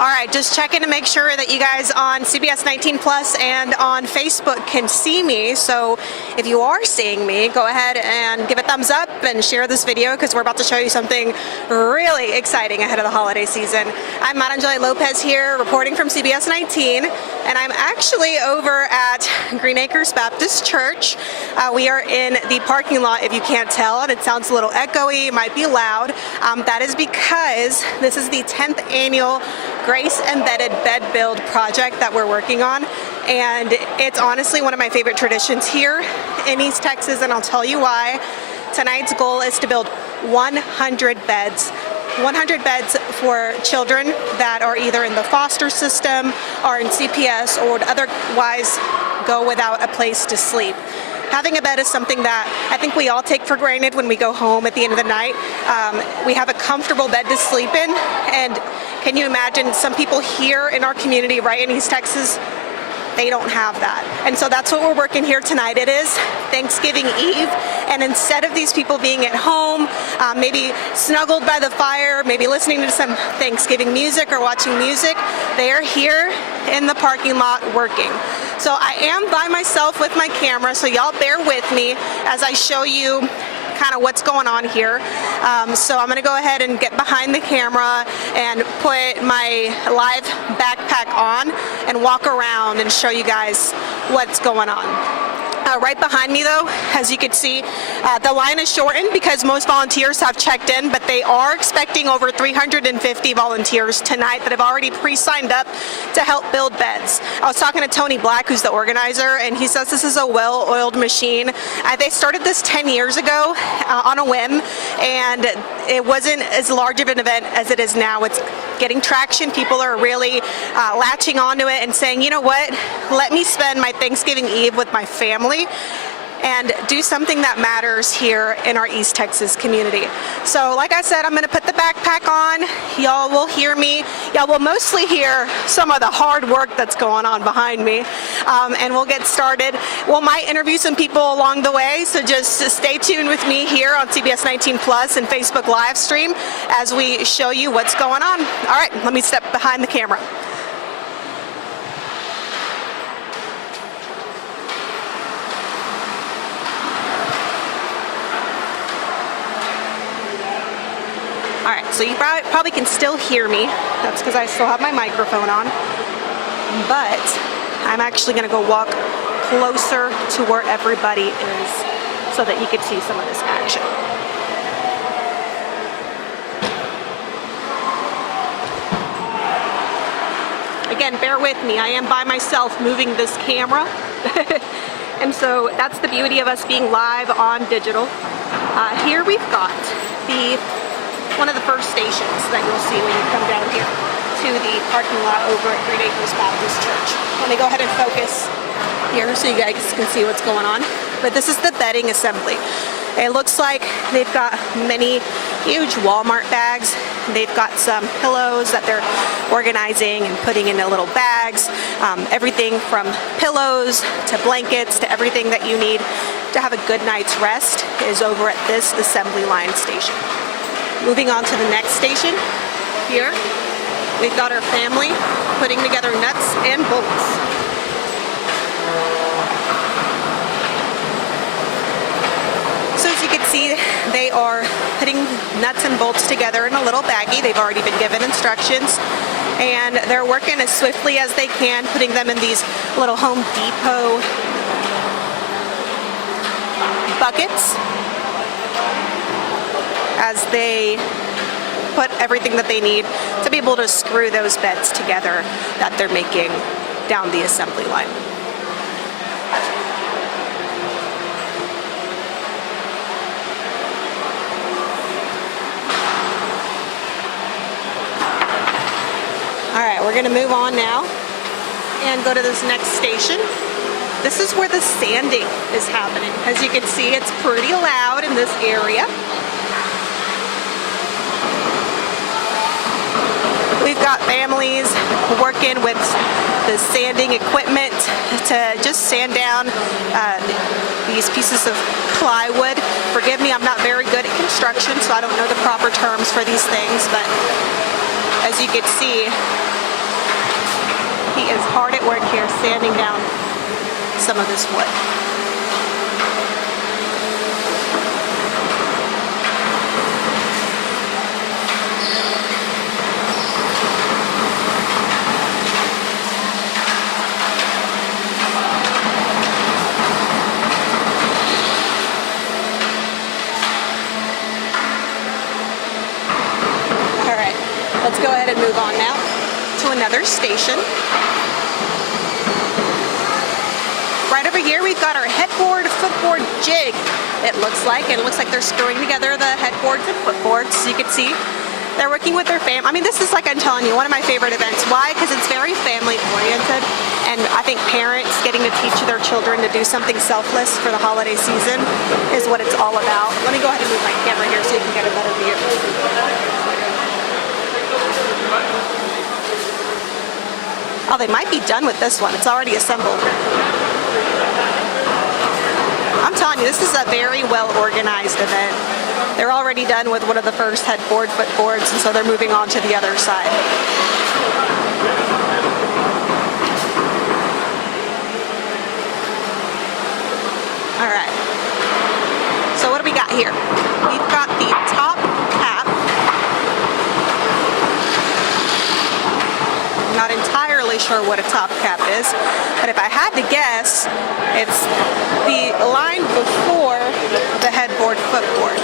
All right, just checking to make sure that you guys on CBS 19 Plus and on Facebook can see me. So if you are seeing me, go ahead and give a thumbs up and share this video because we're about to show you something really exciting ahead of the holiday season. I'm Maranjali Lopez here reporting from CBS 19, and I'm actually over at Green Acres Baptist Church. We are in the parking lot, if you can't tell, and it sounds a little echoey, it might be loud. That is because this is the 10th annual Grace Embedded Bed Build project that we're working on, and it's honestly one of my favorite traditions here in East Texas, and I'll tell you why. Tonight's goal is to build 100 beds. 100 beds for children that are either in the foster system or in CPS or would otherwise go without a place to sleep. Having a bed is something that I think we all take for granted when we go home at the end of the night. We have a comfortable bed to sleep in, and can you imagine some people here in our community right in East Texas, they don't have that. And so that's what we're working here tonight. It is Thanksgiving Eve, and instead of these people being at home, maybe snuggled by the fire, maybe listening to some Thanksgiving music or watching music, they are here in the parking lot working. So I am by myself with my camera, so y'all bear with me as I show you kind of what's going on here. So I'm gonna go ahead and get behind the camera and put my live backpack on and walk around and show you guys what's going on. Right behind me though, as you can see, the line is shortened because most volunteers have checked in, but they are expecting over 350 volunteers tonight that have already pre-signed up to help build beds. I was talking to Tony Black, who's the organizer, and he says this is a well-oiled machine. They started this 10 years ago on a whim, and it wasn't as large of an event as it is now. It's getting traction. People are really latching onto it and saying, you know what, let me spend my Thanksgiving Eve with my family and do something that matters here in our East Texas community. So like I said, I'm gonna put the backpack on. Y'all will hear me. Y'all will mostly hear some of the hard work that's going on behind me. And we'll get started. We might interview some people along the way, so just stay tuned with me here on CBS 19 Plus and Facebook live stream as we show you what's going on. All right, let me step behind the camera. All right, so you probably can still hear me. That's because I still have my microphone on. But I'm actually gonna go walk closer to where everybody is so that you can see some of this action. Again, bear with me. I am by myself moving this camera. And so that's the beauty of us being live on digital. Here we've got one of the first stations that you'll see when you come down here to the parking lot over at Green Acres Baptist Church. Let me go ahead and focus here so you guys can see what's going on. But this is the bedding assembly. It looks like they've got many huge Walmart bags. They've got some pillows that they're organizing and putting into little bags. Everything from pillows to blankets to everything that you need to have a good night's rest is over at this assembly line station. Moving on to the next station, here, we've got our family putting together nuts and bolts. So as you can see, they are putting nuts and bolts together in a little baggie. They've already been given instructions, and they're working as swiftly as they can, putting them in these little Home Depot buckets as they put everything that they need to be able to screw those beds together that they're making down the assembly line. All right, we're gonna move on now and go to this next station. This is where the sanding is happening. As you can see, it's pretty loud in this area. We've got families working with the sanding equipment to just sand down these pieces of plywood. Forgive me, I'm not very good at construction, so I don't know the proper terms for these things, but as you can see, he is hard at work here, sanding down some of this wood. Let's go ahead and move on now to another station. Right over here we've got our headboard, footboard jig, it looks like. And it looks like they're screwing together the headboards and footboards. So you can see they're working with their family. I mean, this is, like I'm telling you, one of my favorite events. Why? Because it's very family oriented. And I think parents getting to teach their children to do something selfless for the holiday season is what it's all about. Let me go ahead and move my camera here so you can get a better view. Oh, they might be done with this one. It's already assembled. I'm telling you, this is a very well organized event. They're already done with one of the first headboard, footboards, and so they're moving on to the other side. All right. So what do we got here? We've got the top cap. Not entirely sure what a top cap is, but if I had to guess, it's the line before the headboard footboard.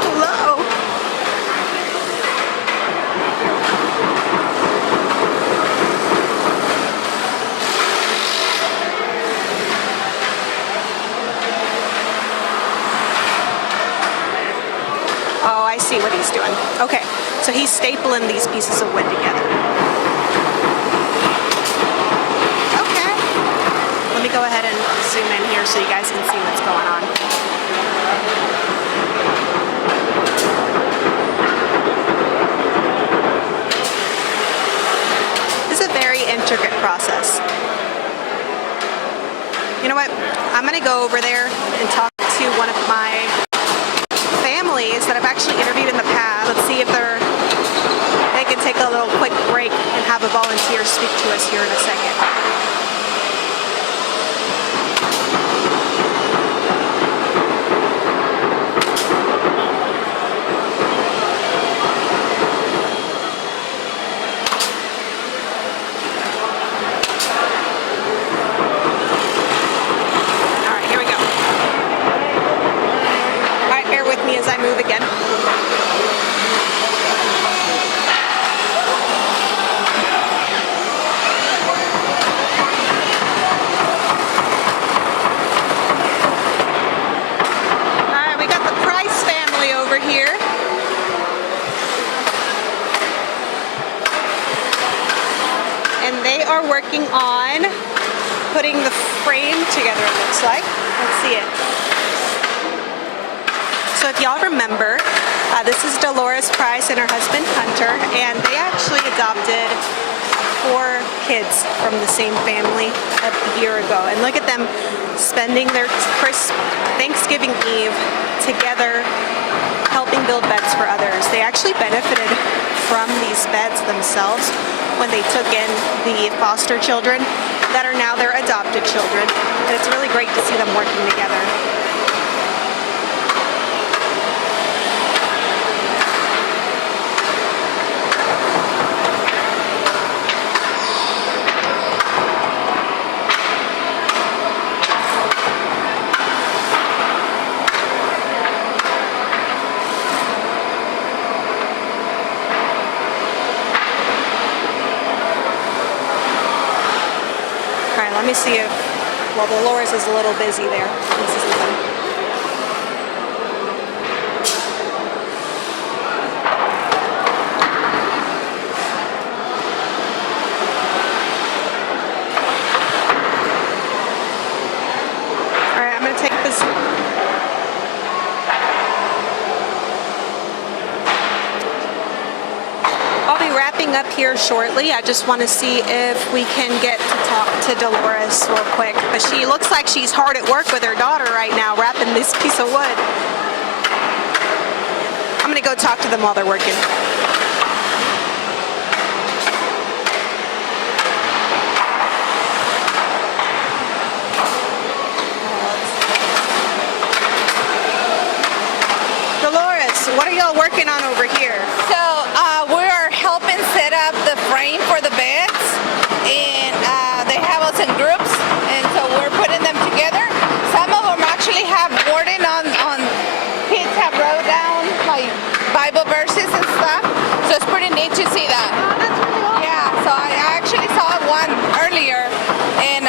Hello. Oh, I see what he's doing. Okay, so he's stapling these pieces of wood together. Okay. Let me go ahead and zoom in here so you guys can see what's going on. This is a very intricate process. You know what? I'm going to go over there and talk to one of my families that I've actually interviewed in the past. Let's see if they can take a little quick break and have a volunteer speak to us here in a second. All right, here we go. All right, bear with me as I move again. Working on putting the frame together, it looks like. Let's see it. So if y'all remember, this is Dolores Price and her husband Hunter, and they actually adopted 4 kids from the same family a year ago. And look at them spending their Thanksgiving Eve together helping build beds for others. They actually benefited from these beds themselves when they took in the foster children that are now their adopted children. And it's really great to see them working together. Let me see if, well, Dolores is a little busy there. This is them. All right, I'm going to take this. I'll be wrapping up here shortly. I just want to see if we can get to talk to Dolores real quick. But she looks like she's hard at work with her daughter right now, wrapping this piece of wood. I'm going to go talk to them while they're working. working on over here? So we're helping set up the frame for the beds, and they have us in groups, and so we're putting them together. Some of them actually have wording on kids have wrote down like Bible verses and stuff. So it's pretty neat to see that. Oh, that's really awesome. Yeah, so I actually saw one earlier, and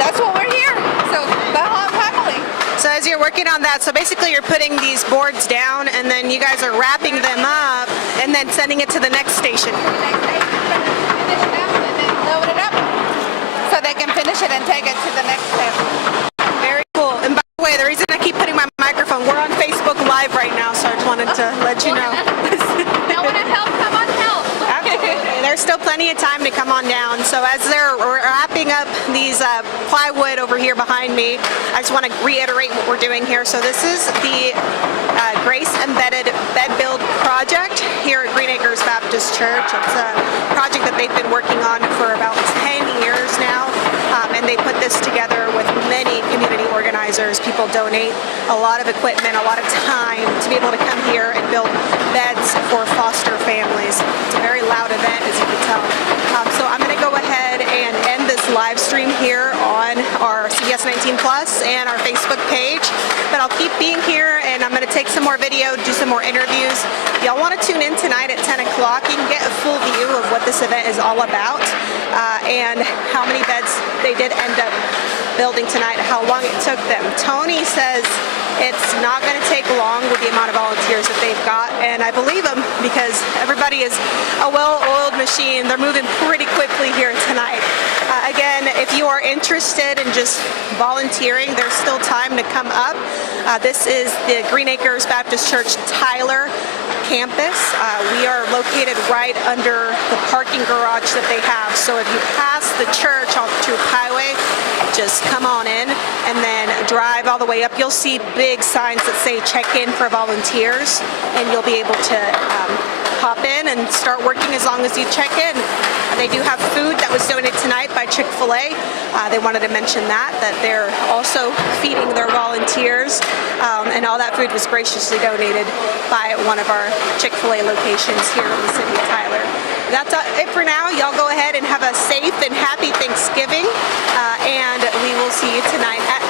that's what we're here. So the whole family. So as you're working on that, so basically you're putting these boards down and then you guys are wrapping them up and then sending it to the next station. Finish them and then load it up so they can finish it and take it to the next step. Very cool. And by the way, the reason I keep putting my microphone, we're on Facebook Live right now, so I just wanted to let you know. I want to help, come on help. Absolutely. There's still plenty of time to come on down. So as they're wrapping up these plywood over here behind me, I just want to reiterate what we're doing here. So this is the Grace Embedded Bed Build project here at Green Acres Baptist Church. It's a project that they've been working on for about 10 years now. And they put this together with many community organizers. People donate a lot of equipment, a lot of time to be able to come here and build beds for foster families. It's a very loud event, as you can tell. So I'm going to go ahead and end this live stream here on our CBS 19 Plus and our Facebook page. But I'll keep being here, and I'm going to take some more video, do some more interviews. If y'all want to tune in tonight at 10 o'clock, you can get a full view of what this event is all about and how many beds they did end up building tonight, how long it took them. Tony says it's not going to take long with the amount of volunteers that they've got, and I believe him because everybody is a well-oiled machine. They're moving pretty quickly here tonight. Again, if you are interested in just volunteering, there's still time to come up. This is the Green Acres Baptist Church Tyler campus. We are located right under the parking garage that they have. So if you pass the church off Troop Highway, just come on in and then drive all the way up. You'll see big signs that say check in for volunteers, and you'll be able to hop in and start working as long as you check in. They do have food that was donated tonight by Chick-fil-A. They wanted to mention that they're also feeding their volunteers, and all that food was graciously donated by one of our Chick-fil-A locations here in the city of Tyler. That's it for now. Y'all go ahead and have a safe and happy Thanksgiving, and we will see you tonight at